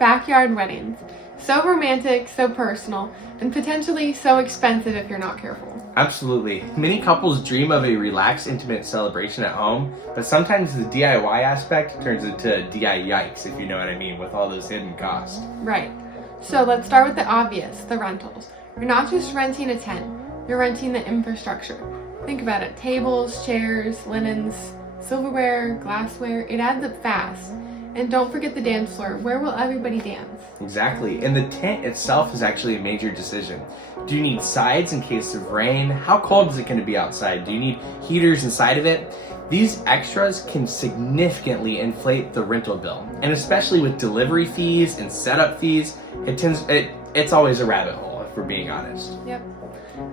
Backyard weddings. So romantic, so personal, and potentially so expensive if you're not careful. Absolutely. Many couples dream of a relaxed, intimate celebration at home, but sometimes the DIY aspect turns into DIY-yikes, if you know what I mean, with all those hidden costs. Right. So let's start with the obvious, the rentals. You're not just renting a tent, you're renting the infrastructure. Think about it, tables, chairs, linens, silverware, glassware, it adds up fast. And don't forget the dance floor. Where will everybody dance? Exactly. And the tent itself is actually a major decision. Do you need sides in case of rain? How cold is it going to be outside? Do you need heaters inside of it? These extras can significantly inflate the rental bill. And especially with delivery fees and setup fees, it's always a rabbit hole, if we're being honest. Yep.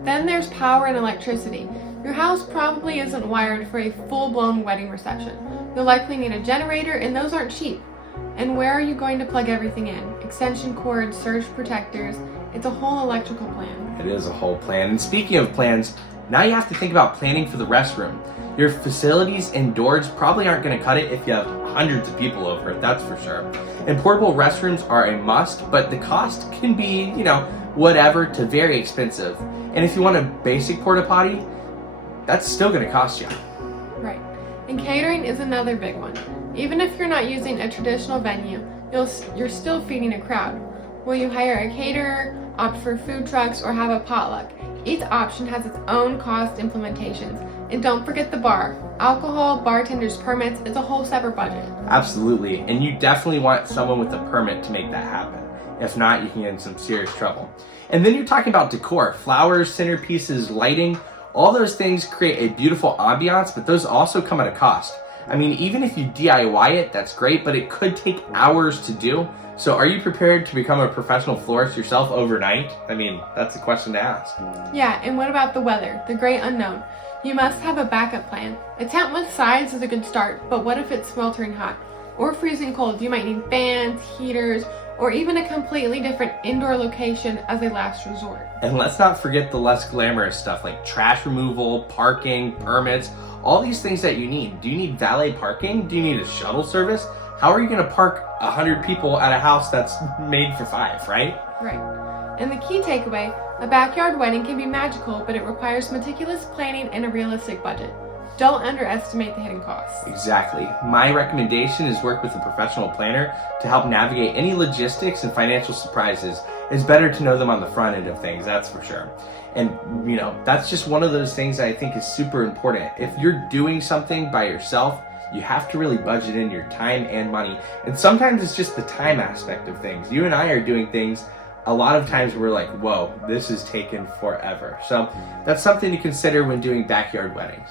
Then there's power and electricity. Your house probably isn't wired for a full-blown wedding reception. You'll likely need a generator, and those aren't cheap. And where are you going to plug everything in? Extension cords, surge protectors. It's a whole electrical plan. It is a whole plan. And speaking of plans, now you have to think about planning for the restroom. Your facilities indoors probably aren't going to cut it if you have hundreds of people over it, that's for sure. And portable restrooms are a must, but the cost can be, whatever to very expensive. And if you want a basic porta potty, that's still going to cost you. Right. And catering is another big one. Even if you're not using a traditional venue, you're still feeding a crowd. Will you hire a caterer, opt for food trucks, or have a potluck? Each option has its own cost implementations. And don't forget the bar. Alcohol, bartenders' permits, it's a whole separate budget. Absolutely. And you definitely want someone with a permit to make that happen. If not, you can get in some serious trouble. And then you're talking about decor, flowers, centerpieces, lighting. All those things create a beautiful ambiance, but those also come at a cost. I mean, even if you DIY it, that's great, but it could take hours to do. So are you prepared to become a professional florist yourself overnight? I mean, that's a question to ask. Yeah, and what about the weather, the great unknown? You must have a backup plan. A tent with sides is a good start, but what if it's sweltering hot or freezing cold? You might need fans, heaters, or even a completely different indoor location as a last resort. And let's not forget the less glamorous stuff like trash removal, parking, permits, all these things that you need. Do you need valet parking? Do you need a shuttle service? How are you going to park 100 people at a house that's made for 5, right? Right. And the key takeaway, a backyard wedding can be magical, but it requires meticulous planning and a realistic budget. Don't underestimate the hidden costs. Exactly. My recommendation is work with a professional planner to help navigate any logistics and financial surprises. It's better to know them on the front end of things, that's for sure. And, that's just one of those things that I think is super important. If you're doing something by yourself, you have to really budget in your time and money. And sometimes it's just the time aspect of things. You and I are doing things a lot of times we're like, whoa, this is taken forever. So that's something to consider when doing backyard weddings.